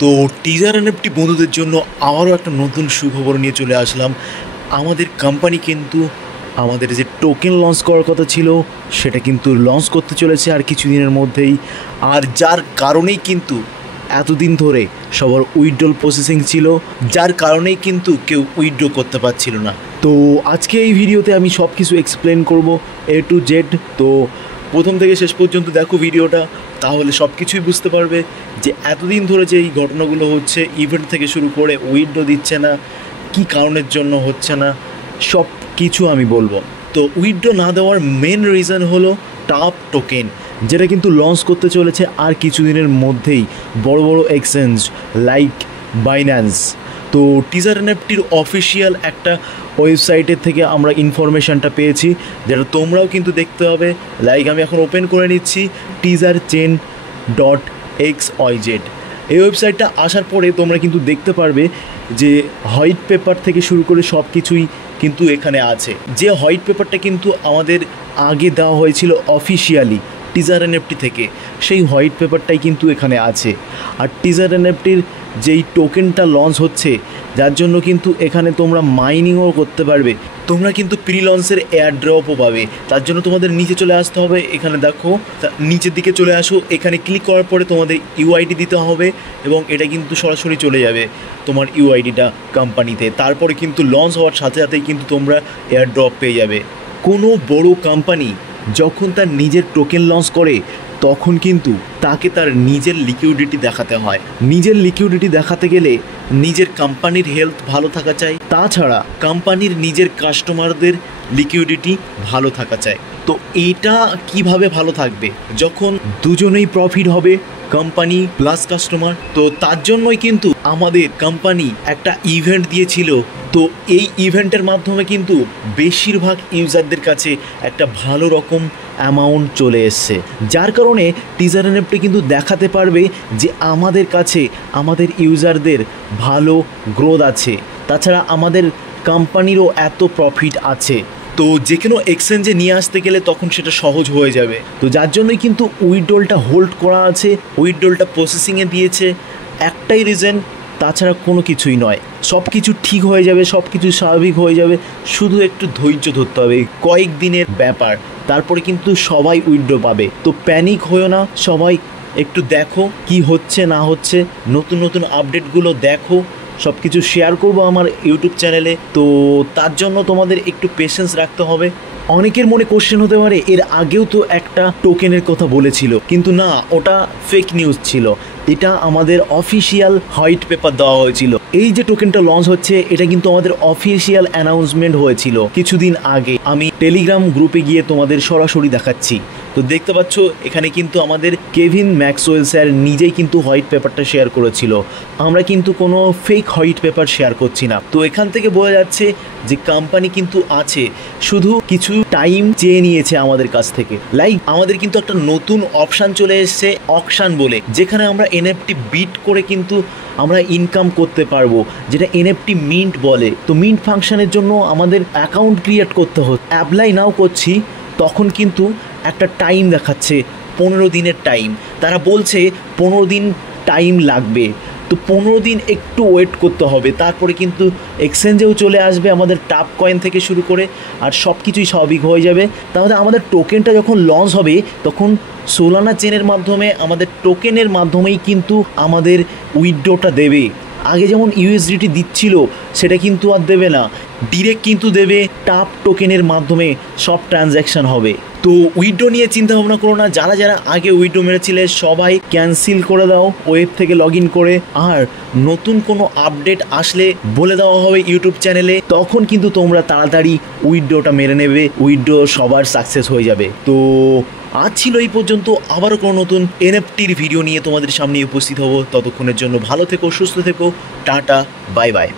তো teaser NFT বন্ধুদের জন্য আবারও একটা নতুন সুখবর নিয়ে চলে আসলাম। আমাদের কোম্পানি কিন্তু আমাদের যে টোকেন লঞ্চ করার কথা ছিল সেটা কিন্তু লঞ্চ করতে চলেছে আর কিছুদিনের মধ্যেই। আর যার কারণেই কিন্তু এতদিন ধরে সবার উইথড্রল প্রসেসিং ছিল, যার কারণেই কিন্তু কেউ উইথড্র করতে পারছিল না। তো আজকে এই ভিডিওতে আমি সব কিছু এক্সপ্লেন করব A to Z। তো প্রথম থেকে শেষ পর্যন্ত দেখো ভিডিওটা, তাহলে সব কিছুই বুঝতে পারবে যে এতদিন ধরে যে এই ঘটনাগুলো হচ্ছে, ইভেন্ট থেকে শুরু করে উইথড্র দিচ্ছে না, কি কারণের জন্য হচ্ছে না, সব কিছু আমি বলবো। তো উইথড্র না দেওয়ার মেন রিজন হলো টাপ টোকেন, যেটা কিন্তু লঞ্চ করতে চলেছে আর কিছুদিনের মধ্যেই বড় বড় এক্সচেঞ্জ লাইক বাইন্যান্স। তো টিজার এনএফটির অফিসিয়াল একটা ওয়েবসাইটের থেকে আমরা ইনফরমেশানটা পেয়েছি, যেটা তোমরাও কিন্তু দেখতে হবে। লাইক আমি এখন ওপেন করে নিচ্ছি TizarChain.xyz। এই ওয়েবসাইটটা আসার পরে তোমরা কিন্তু দেখতে পারবে যে হোয়াইট পেপার থেকে শুরু করে সব কিছুই কিন্তু এখানে আছে। যে হোয়াইট পেপারটা কিন্তু আমাদের আগে দেওয়া হয়েছিল অফিসিয়ালি টিজার এনএফটি থেকে, সেই হোয়াইট পেপারটাই কিন্তু এখানে আছে। আর টিজার এনএফটির যেই টোকেনটা লঞ্চ হচ্ছে, যার জন্য কিন্তু এখানে তোমরা মাইনিংও করতে পারবে, তোমরা কিন্তু প্রি লঞ্চের এয়ার ড্রপও পাবে। তার জন্য তোমাদের নিচে চলে আসতে হবে। এখানে দেখো, নিচের দিকে চলে আসো, এখানে ক্লিক করার পরে তোমাদের ইউআইডি দিতে হবে এবং এটা কিন্তু সরাসরি চলে যাবে তোমার ইউআইডিটা কোম্পানিতে। তারপরে কিন্তু লঞ্চ হওয়ার সাথে সাথেই কিন্তু তোমরা এয়ার ড্রপ পেয়ে যাবে। কোনো বড় কোম্পানি যখন তার নিজের টোকেন লঞ্চ করে, তখন কিন্তু তাকে তার নিজের লিকুইডিটি দেখাতে হয়। নিজের লিকুইডিটি দেখাতে গেলে নিজের কোম্পানির হেলথ ভালো থাকা চাই, তাছাড়া কোম্পানির নিজের কাস্টমারদের লিকুইডিটি ভালো থাকা চাই। তো এইটা কিভাবে ভালো থাকবে? যখন দুজনেই প্রফিট হবে, কোম্পানি প্লাস কাস্টমার। তো তার জন্যই কিন্তু আমাদের কোম্পানি একটা ইভেন্ট দিয়েছিল। তো এই ইভেন্টের মাধ্যমে কিন্তু বেশিরভাগ ইউজারদের কাছে একটা ভালো রকম অ্যামাউন্ট চলে এসছে, যার কারণে টিজার এনএফটি কিন্তু দেখাতে পারবে যে আমাদের কাছে আমাদের ইউজারদের ভালো গ্রোথ আছে, তাছাড়া আমাদের কোম্পানিরও এত প্রফিট আছে। তো যে কোনো এক্সচেঞ্জে নিয়ে আসতে গেলে তখন সেটা সহজ হয়ে যাবে। তো যার জন্যই কিন্তু উইথড্রলটা হোল্ড করা আছে, উইথড্রলটা প্রসেসিংয়ে দিয়েছে, একটাই রিজন, তাছাড়া কোনো কিছুই নয়। সব কিছু ঠিক হয়ে যাবে, সব কিছু স্বাভাবিক হয়ে যাবে, শুধু একটু ধৈর্য ধরতে হবে, কয়েকদিনের ব্যাপার, তারপরে কিন্তু সবাই উইথড্র পাবে। তো প্যানিক হয়েও না, সবাই একটু দেখো কি হচ্ছে না হচ্ছে, নতুন নতুন আপডেটগুলো দেখো। সব কিছু শেয়ার করবো আমার ইউটিউব চ্যানেলে। তো তার জন্য তোমাদের একটু পেশেন্স রাখতে হবে। অনেকের মনে কোশ্চেন হতে পারে, এর আগেও তো একটা টোকেনের কথা বলেছিল, কিন্তু না, ওটা ফেক নিউজ ছিল। এটা আমাদের অফিসিয়াল হোয়াইট পেপার দেওয়া হয়েছিল। এই যে টোকেনটা লঞ্চ হচ্ছে, এটা কিন্তু আমাদের অফিসিয়াল অ্যানাউন্সমেন্ট হয়েছিল কিছুদিন আগে। আমি টেলিগ্রাম গ্রুপে গিয়ে তোমাদের সরাসরি দেখাচ্ছি। তো দেখতে পাচ্ছ এখানে কিন্তু আমাদের কেভিন ম্যাক্সওয়েল স্যার নিজেই কিন্তু হোয়াইট পেপারটা শেয়ার করেছিল। আমরা কিন্তু কোনো ফেক হোয়াইট পেপার শেয়ার করছি না। তো এখান থেকে বোঝা যাচ্ছে যে কোম্পানি কিন্তু আছে, শুধু কিছু টাইম চেয়ে নিয়েছে আমাদের কাছ থেকে। লাইক আমাদের কিন্তু একটা নতুন অপশান চলে এসছে, অকশান বলে, যেখানে আমরা এনএফটি বিট করে কিন্তু আমরা ইনকাম করতে পারবো, যেটা এনএফটি মিন্ট বলে। তো মিন্ট ফাংশনের জন্য আমাদের অ্যাকাউন্ট ক্রিয়েট করতে হচ্ছে। অ্যাপ্লাই নাও করছি, তখন কিন্তু একটা টাইম দেখাচ্ছে 15 দিনের টাইম। তারা বলছে 15 দিন টাইম লাগবে। তো 15 দিন একটু ওয়েট করতে হবে, তারপরে কিন্তু এক্সচেঞ্জেও চলে আসবে আমাদের টাপ কয়েন থেকে শুরু করে, আর সব কিছুই স্বাভাবিক হয়ে যাবে। তাহলে আমাদের টোকেনটা যখন লঞ্চ হবে, তখন সোলানা চেনের মাধ্যমে আমাদের টোকেনের মাধ্যমেই কিন্তু আমাদের উইথড্রটা দেবে। আগে যেমন ইউএসডিটি দিচ্ছিল, সেটা কিন্তু আর দেবে না, ডিরেক্ট কিন্তু দেবে টাপ টোকেনের মাধ্যমে সব ট্রানজ্যাকশান হবে। তো উইথড্র নিয়ে চিন্তা ভাবনা করো না। যারা যারা আগে উইথড্র মেরেছিলে সবাই ক্যান্সেল করে দাও ওয়েব থেকে লগ ইন করে। আর নতুন কোনো আপডেট আসলে বলে দেওয়া হবে ইউটিউব চ্যানেলে, তখন কিন্তু তোমরা তাড়াতাড়ি উইথড্রটা মেরে নেবে, উইথড্র সবার সাকসেস হয়ে যাবে। তো আজ ছিল এই পর্যন্ত। আবারও কোনো নতুন এনএফটির ভিডিও নিয়ে তোমাদের সামনে উপস্থিত হব। ততক্ষণের জন্য ভালো থেকো, সুস্থ থেকো, টাটা, বাই বাই।